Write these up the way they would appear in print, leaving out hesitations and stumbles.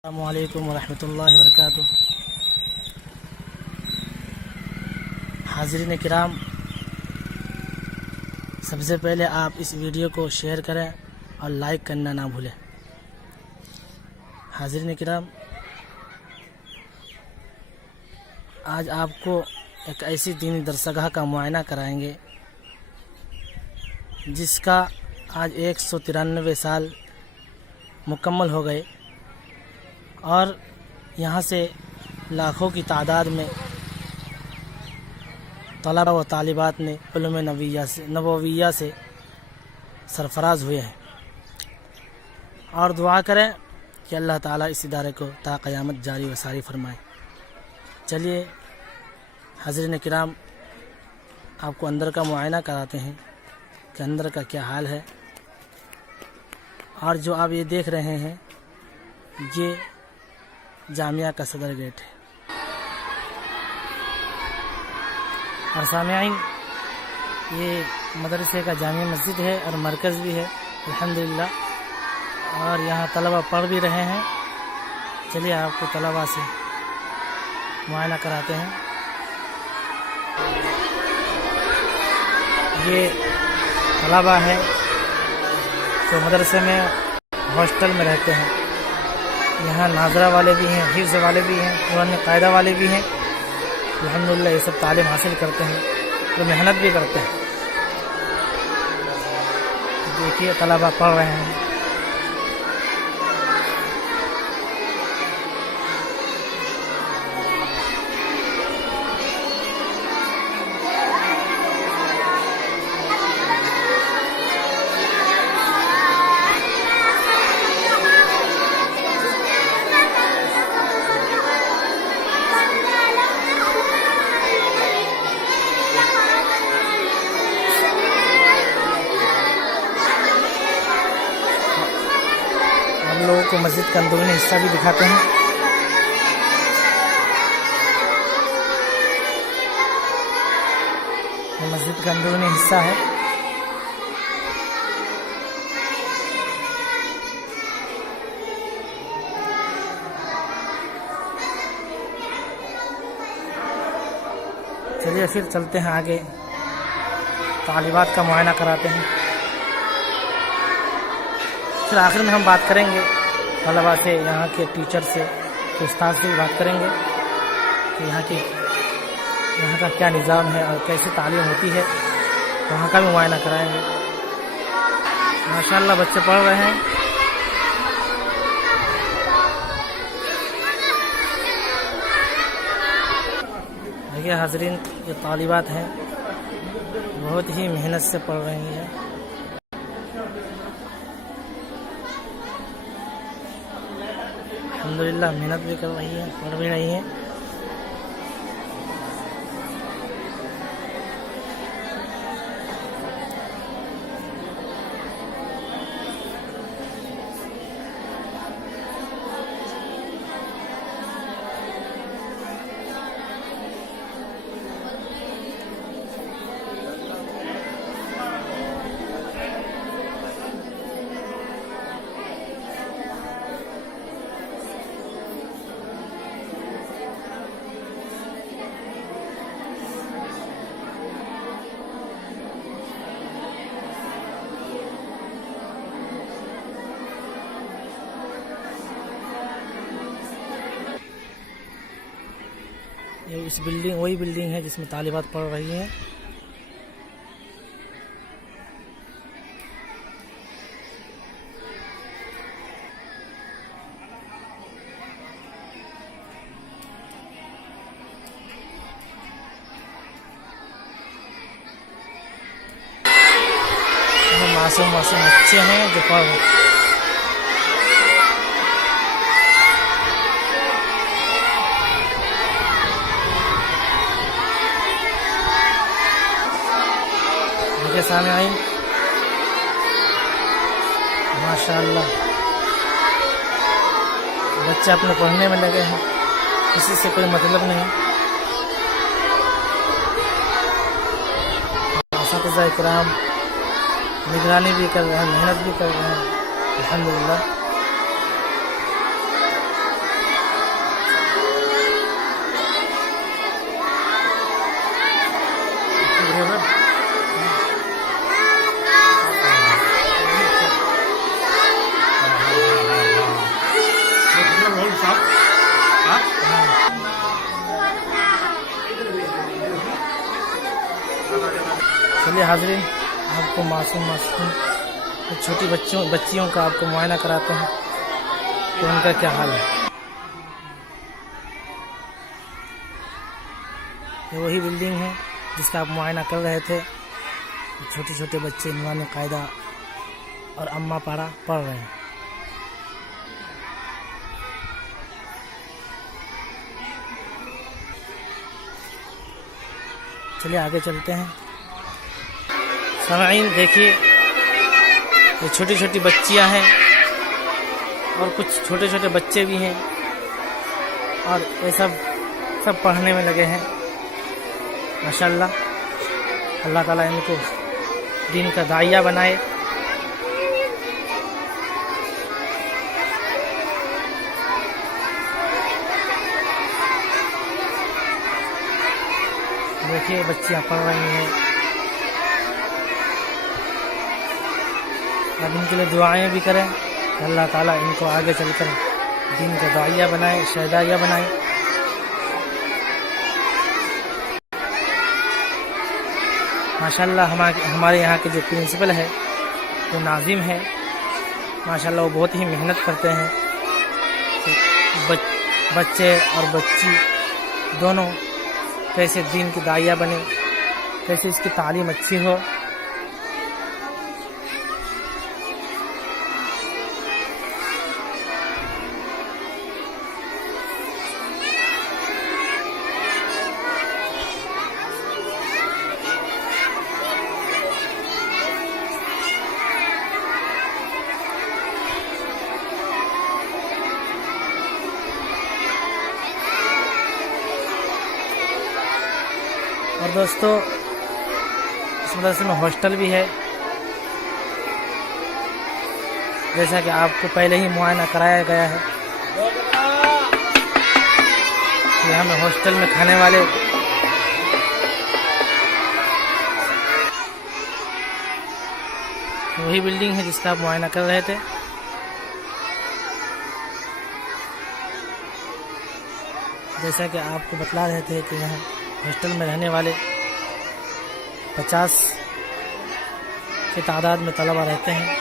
अस्सलामुअलैकुम वरहमतुल्लाहि वबरकातुह। हाज़रीन किराम, सबसे पहले आप इस वीडियो को शेयर करें और लाइक करना ना भूलें। हाज़रीन किराम, आज आपको एक ऐसी दीनी दरसगाह का मुआयना कराएंगे जिसका आज 193 साल मुकम्मल हो गए और यहाँ से लाखों की तादाद में तलबा व तालिबात ने उलूम नबविय्या से सरफराज हुए हैं और दुआ करें कि अल्लाह ताला इस इदारे को ता क़यामत जारी व सारी फरमाए। चलिए हाज़रीन किराम, आपको अंदर का मुआयना कराते हैं कि अंदर का क्या हाल है। और जो आप ये देख रहे हैं, ये जामिया का सदर गेट है। और सामईन, ये मदरसे का जामिया मस्जिद है और मरकज़ भी है अल्हम्दुलिल्लाह। और यहाँ तलबा पढ़ भी रहे हैं। चलिए आपको तलबा से मुआयना कराते हैं। ये तलबा है जो मदरसे में हॉस्टल में रहते हैं। यहाँ नाजरा वाले भी हैं, हिफ्ज़ वाले भी हैं, कुरान कायदा वाले भी हैं। अल्हम्दुलिल्लाह ये सब तालीम हासिल करते हैं तो मेहनत भी करते हैं। देखिए तलबा पढ़ रहे हैं। हम लोगों को मस्जिद का अंदरूनी हिस्सा भी दिखाते हैं। ये मस्जिद का अंदरूनी हिस्सा है। चलिए फिर चलते हैं आगे, तालिबात का मुआयना कराते हैं। फिर आखिर में हम बात करेंगे तलबा से, यहाँ के टीचर से, उस्ताद से भी बात करेंगे कि यहाँ का क्या निज़ाम है और कैसे तालीम होती है। वहाँ का भी मुआयना कराएंगे। माशाअल्लाह बच्चे पढ़ रहे हैं। देखिए हाज़रीन, ये तालिबात हैं, बहुत ही मेहनत से पढ़ रही हैं। अल्हम्दुलिल्लाह मेहनत भी कर रही है, पढ़ भी रही है। ये इस बिल्डिंग वही बिल्डिंग है जिसमें तालिबात पढ़ रही हैं। मासूम बच्चे हैं जो पढ़ रहे हैं। सामईन, माशाअल्लाह बच्चे अपने पढ़ने में लगे हैं, किसी से कोई मतलब नहीं। असातिज़ा इकराम निगरानी भी कर रहे हैं, मेहनत भी कर रहे हैं अल्हम्दुलिल्लाह। चलिए हाज़रीन, आपको मासूम छोटी बच्चियों का आपको मुआयना कराते हैं कि उनका क्या हाल है। ये वही बिल्डिंग है जिसका आप मुआयना कर रहे थे। छोटे छोटे बच्चे नुरानी कायदा और अम्मा पारा पढ़ रहे हैं। चलिए आगे चलते हैं। सामाईन देखिए, ये छोटी छोटी बच्चियां हैं और कुछ छोटे छोटे बच्चे भी हैं और ये सब पढ़ने में लगे हैं। माशाल्लाह, अल्लाह ताला इनको दीन का दाइया बनाए। देखिए बच्चियां पढ़ रही हैं। अब इनके लिए दुआएं भी करें, अल्लाह ताला इनको आगे चलकर दीन का दाइया बनाए, शहदाइया बनाए। माशाल्लाह हमारे यहाँ के जो प्रिंसिपल है, जो नाजिम है, माशाल्लाह वो बहुत ही मेहनत करते हैं। बच्चे और बच्ची दोनों कैसे दीन की दाइया बने, कैसे इसकी तालीम अच्छी हो। और दोस्तों, इस मदरसे में हॉस्टल भी है, जैसा कि आपको पहले ही मुआयना कराया गया है। यहाँ में हॉस्टल में खाने वाले वही बिल्डिंग है जिसका आप मुआयना कर रहे थे। जैसा कि आपको बतला रहे थे कि यहाँ हॉस्टल में रहने वाले 50 की तादाद में तलबा रहते हैं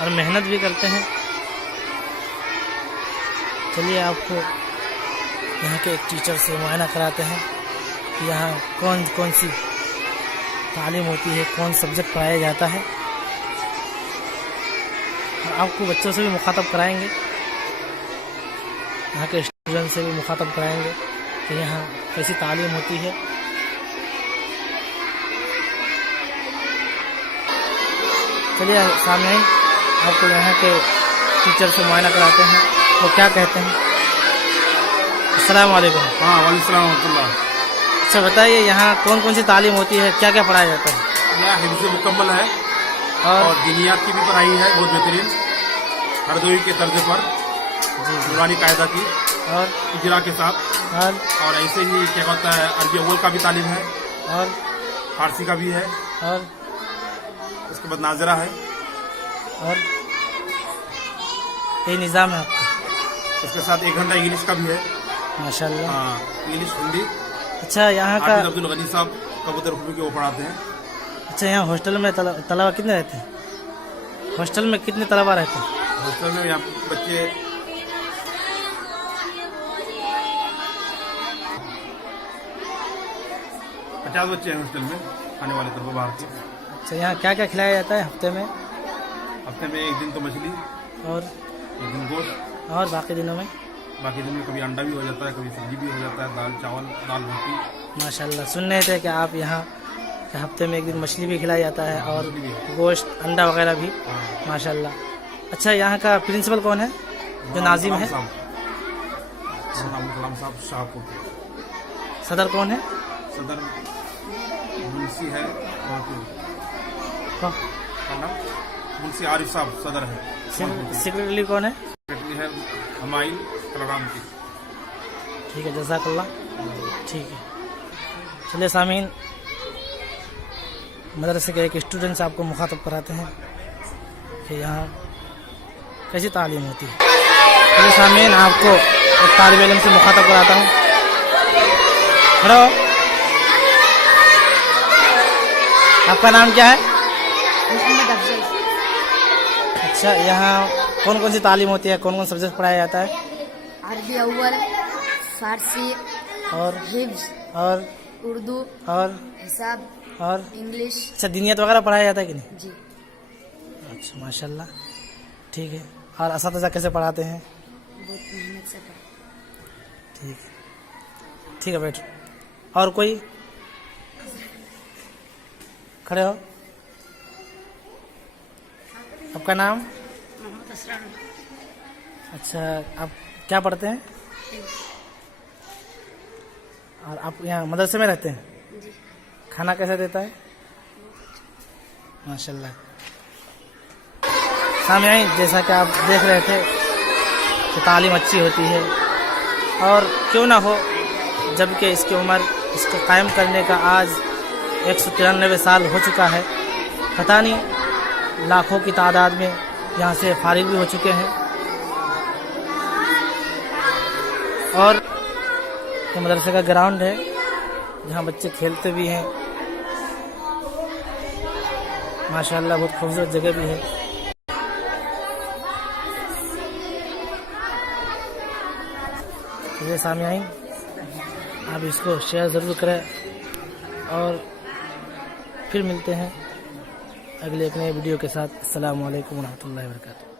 और मेहनत भी करते हैं। चलिए आपको यहाँ के एक टीचर से मुआयना कराते हैं कि यहाँ कौन सी तालीम होती है, कौन सब्जेक्ट पढ़ाया जाता है। और आपको बच्चों से भी मुखातब कराएंगे, यहाँ के स्टूडेंट से भी मुखातब कराएंगे कि यहाँ कैसी तालीम होती है। चलिए सामने आपको यहाँ के टीचर से मुआयना कराते हैं, वो क्या कहते हैं। अस्सलाम वालेकुम। हाँ, वालेकुम सलाम रहमतुल्लाह। अच्छा बताइए, यहाँ कौन सी तालीम होती है, क्या क्या पढ़ाया जाता है? यहाँ हिफ्ज़ मुकम्मल है और दीनियात की भी पढ़ाई है बहुत बेहतरीन, हरदोई के तर्ज पर, नूरानी कायदा की और इजरा के साथ। और ऐसे ही क्या कहता है, अरबी अव्वल का भी तालीम है और फारसी का भी है और उसके बाद नाजरा है और ये निज़ाम है आपका। इसके साथ 1 घंटा इंग्लिश का भी है। माशाल्लाह। हाँ, इंग्लिश हिंदी। अच्छा, यहाँ का अब्दुल गनी साहब कबूतर हुक्मी के वो पढ़ाते हैं। अच्छा, यहाँ हॉस्टल में तलबा कितने रहते हैं? हॉस्टल में कितने तलबा रहते हैं? हॉस्टल में यहाँ बच्चे 50 बच्चे हैं हॉस्टल में, आने वाले तरफ बाहर के। अच्छा, यहाँ क्या क्या खिलाया जाता है हफ्ते में? हफ्ते में 1 दिन तो मछली और 1 दिन गोश्त, और बाकी दिनों में कभी अंडा भी हो जाता है, कभी सब्जी भी हो जाता है, दाल चावल, दाल रोटी। माशाल्लाह, सुन रहे थे कि आप यहाँ हफ्ते में 1 दिन मछली भी खिलाया जाता है और गोश्त, अंडा वगैरह भी। माशाल्लाह। अच्छा, यहाँ का प्रिंसिपल कौन है जो नाजिम है? शाहपुर। सदर कौन है? सदर मुंशी है, मुंशी आरिफ साहब सदर है। सेक्रेटरी कौन है? सेक्रेटरी है हमायूं कलाराम की। ठीक है, जज़ाकल्लाह। ठीक है, चलिए सामीन, मदरसे के एक स्टूडेंट से आपको मुखातब कराते हैं कि यहाँ कैसी तालीम होती है। चलिए सामीन, आपको एक तालिब इल्म से मुखातब कराता हूँ। खड़ो। आपका नाम क्या है? मोहम्मद अफजल। अच्छा, यहाँ कौन कौन सी तालीम होती है, कौन कौन सब्जेक्ट पढ़ाया जाता है? अरबी अव्वल, फारसी और हिफ्ज, और उर्दू, और हिसाब, और इंग्लिश। अच्छा, दीनियत वगैरह पढ़ाया जाता है कि नहीं? जी अच्छा, माशाल्लाह, ठीक है। और असातिज़ा कैसे पढ़ाते हैं? बहुत मेहनत से पढ़ा। ठीक है, ठीक है, बैठो। और कोई खड़े हो। आपका नाम? मोहम्मद असरार। अच्छा, आप क्या पढ़ते हैं? और आप यहाँ मदरसे में रहते हैं? जी खाना कैसे देता है? माशाल्लाह। सामईन, जैसा कि आप देख रहे थे कि तालीम अच्छी होती है, और क्यों ना हो, जबकि इसकी उम्र इसको कायम करने का आज 193 साल हो चुका है। पता नहीं लाखों की तादाद में यहाँ से फारिग भी हो चुके हैं। और ये मदरसे का ग्राउंड है जहाँ बच्चे खेलते भी हैं। माशाल्लाह, बहुत खूबसूरत जगह भी है। ये सामईन, आप इसको शेयर ज़रूर करें, और फिर मिलते हैं अगले एक नए वीडियो के साथ। अस्सलामु अलैकुम व रहमतुल्लाहि व बरकातुहू।